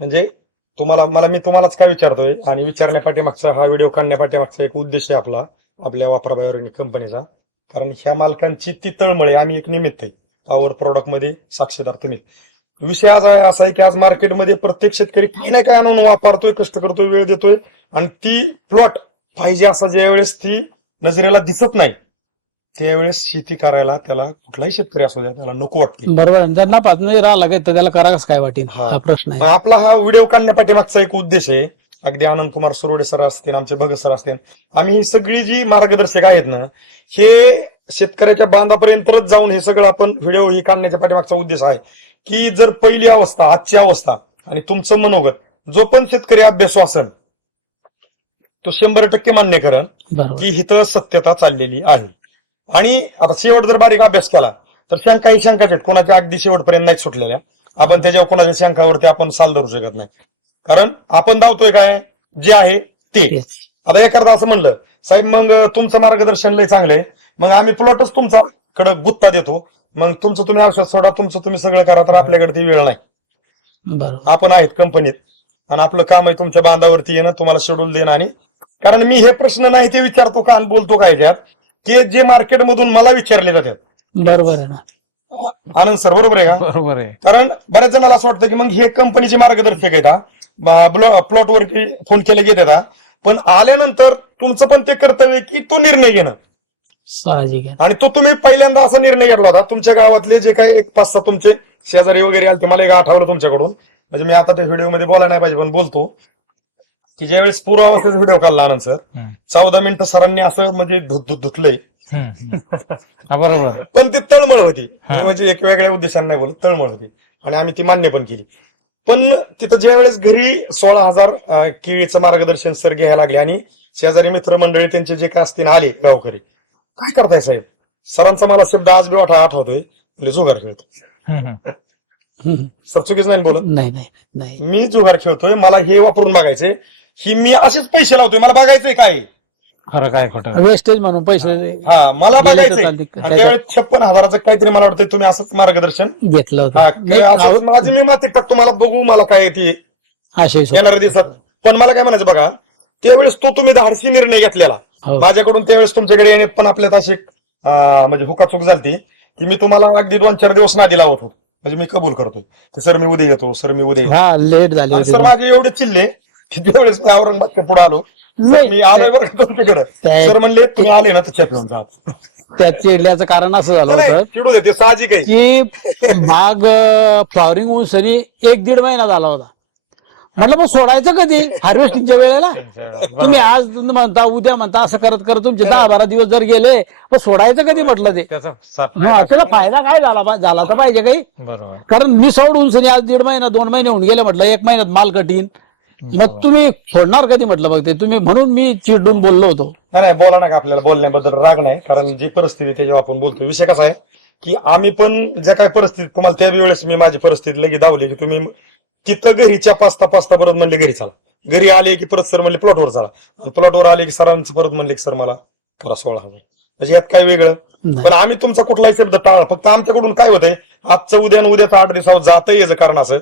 म्हणजे तुम्हाला मला मी तुम्हालाच काय विचारतोय? आणि विचारण्यापाठीमागचा हा व्हिडिओ काढण्या पाठीमागचा एक उद्देश आहे आपला आपल्या वापराबाहेर कंपनीचा. कारण ह्या मालकांची ती तळमळे आम्ही एक निमित्त आहे. पॉवर प्रॉडक्टमध्ये साक्षीदार तुम्ही. विषय आज आहे असा आहे की आज मार्केटमध्ये प्रत्येक शेतकरी काही ना काय आणून वापरतोय कष्ट करतोय वेळ देतोय. आणि ती प्लॉट पाहिजे असा ज्या वेळेस ती नजरेला दिसत नाही त्यावेळेस शेती करायला त्याला कुठलाही शेतकरी असू द्या त्याला नको वाटते. बरोबर आहे. ज्यांना पाच नाही राहिला काय तर त्याला करा कसं काय वाटेल? हा. हा प्रश्न मग आहे आपला हा व्हिडिओ काढण्या पाठीमागचा एक उद्देश आहे. अगदी आनंद कुमार सुरोडे सर असतील आमचे भगत सर असतील. आम्ही ही सगळी जी मार्गदर्शक आहेत ना हे शेतकऱ्याच्या बांधापर्यंतच जाऊन हे सगळं आपण व्हिडिओ ही काढण्याच्या पाठीमागचा उद्देश आहे. की जर पहिली अवस्था आजची अवस्था आणि तुमचं मनोगत जो पण शेतकरी अभ्यासू असेल तो शंभर टक्के मान्य करण बरोबर. की हिथं सत्यता चाललेली आहे. आणि आता शेवट जर बारीक अभ्यास केला तर शंका ही शंकाच आहेत. कोणाच्या अगदी शेवटपर्यंत नाही सुटलेल्या. आपण त्याच्यावर कोणाच्या शंकावरती आपण साल धरू शकत नाही. कारण आपण धावतोय काय? जे आहे ते. आता एखादा असं म्हणलं साहेब मग तुमचं मार्गदर्शन लय चांगलं आहे मग आम्ही प्लॉटच तुमचा कडे गुत्ता देतो. मग तुमचं तुम्ही औषध सोडा तुमचं तुम्ही सगळं करा तर आपल्याकडे ती वेळ नाही. आपण आहेत कंपनीत. आणि आपलं काम आहे तुमच्या बांधावरती येणं तुम्हाला शेड्यूल देणं आणि कारण मी हे प्रश्न नाही ते विचारतो का आणि बोलतो काय त्यात की जे मार्केटमधून मला विचारले जातात. बरोबर आहे ना. आनंद सर बरोबर आहे का? बरोबर आहे. कारण बऱ्याच जणांना असं वाटतं की मग हे कंपनीचे मार्गदर्शक आहेत हा. प्लॉट वरती फोन केले घेत हा. पण आल्यानंतर तुमचं पण ते कर्तव्य आहे की तो निर्णय घेणं. साहजिक आहे. आणि तो तुम्ही पहिल्यांदा असा निर्णय घेतला होता तुमच्या गावातले जे काही एक पाच सहा तुमचे शेजारी वगैरे आले ते मला एक आठवलं तुमच्याकडून. म्हणजे मी आता त्या व्हिडिओमध्ये बोलायला नाही पाहिजे पण बोलतो. की ज्यावेळेस पूर्वावस्थेचा व्हिडिओ काढला आनंद सर. चौदा मिनिटं सरांनी असं म्हणजे धुत धुत धुतलंय. हा, बरोबर. पण ती तळमळ होती. म्हणजे एक वेगळ्या उद्देशाने नाही बोलत तळमळ होती. आणि आम्ही ती मान्य पण केली. पण तिथं ज्या वेळेस घरी सोळा हजार केळीचं मार्गदर्शन सर घ्यायला लागले आणि शेजारी मित्रमंडळी त्यांचे जे काय असतील आले गावकरी. काय करताय साहेब? सरांचा मला शब्द आज बी आठा आठवतोय. म्हणजे जुगार खेळतो. सर चुकीच नाही बोलत? नाही नाही नाही. मी जुगार खेळतोय. मला हे वापरून बघायचे ही मी असेच पैसे लावतोय मला बघायचंय काय? खरं काय खोटं? वेस्टेज म्हणून पैसे हा मला गेले तर बघायचंय. चालते. आणि त्यावेळेस छप्पन हजाराचं काहीतरी मला वाटतंय तुम्ही असंच मार्गदर्शन? घेतलं हा, होतं असंच माझी मी माती टाकतो मला बघू मला काय ती आशय येणाऱ्या दिवसात. पण मला काय म्हणायचं बघा त्यावेळेस तो तुम्ही धाडसी निर्णय घेतलेला. हो. माझ्याकडून त्यावेळेस तुमच्याकडे येण्यात पण आपल्यात अशी अं, म्हणजे हुकाचूक झाली की मी तुम्हाला अगदी दोन चार दिवस नादी लावत होतो. म्हणजे मी कबूल करतो की सर मी उद्या येतो सर मी उद्या येतो. हा लेट झाले आणि होते सर माझे एवढे चिल्ले की त्यावेळेस मी औरंगाबादच्या पुढे आलो. नाही, मी आलोय बरं का तुमच्याकडे? त्या- सर म्हणले तुम्ही आले ना तर जा. त्या चिडल्याचं कारण असं झालं होतं चिडू दे ते साहजिक आहे. की बाग फ्लॉवरिंग होऊन सरी एक दीड महिना झाला होता. म्हटलं मग सोडायचं कधी? हार्वेस्टिंगच्या वेळेला? तुम्ही आज म्हणता उद्या म्हणता असं करत करत तुमचे दहा बारा दिवस जर गेले मग सोडायचं कधी? म्हटलं ते. त्याचा फायदा काय झाला पा- झाला तर पाहिजे काही. बरोबर. कारण मी सोडून सनी आज दीड महिना दोन महिने होऊन गेले म्हटलं एक महिन्यात माल कठीण. मग तुम्ही सोडणार कधी म्हटलं? बघ ते तुम्ही म्हणून मी चिडून बोललो होतो. नाही नाही बोला ना का आपल्याला बोलण्याबद्दल राग नाही? कारण जी परिस्थिती त्याच्यावर आपण बोलतो विषय कसा आहे की आम्ही पण ज्या काही परिस्थिती तुम्हाला त्या वेळेस मी माझी परिस्थिती लगेच दावली की तुम्ही तिथं घरीच्या पाचता पाचता परत म्हणले घरी चला. घरी आले की परत सर म्हणले प्लॉटवर चला. प्लॉटवर आले की सरांचं परत म्हणले की सर मला पुरा सोळा हजार. म्हणजे यात काय वेगळं. पण आम्ही तुमचा कुठलाही शब्द टाळ. फक्त आमच्याकडून काय होतंय? आजचं उद्या उद्याचं आठ दिवसावर जातही याचं कारण असं.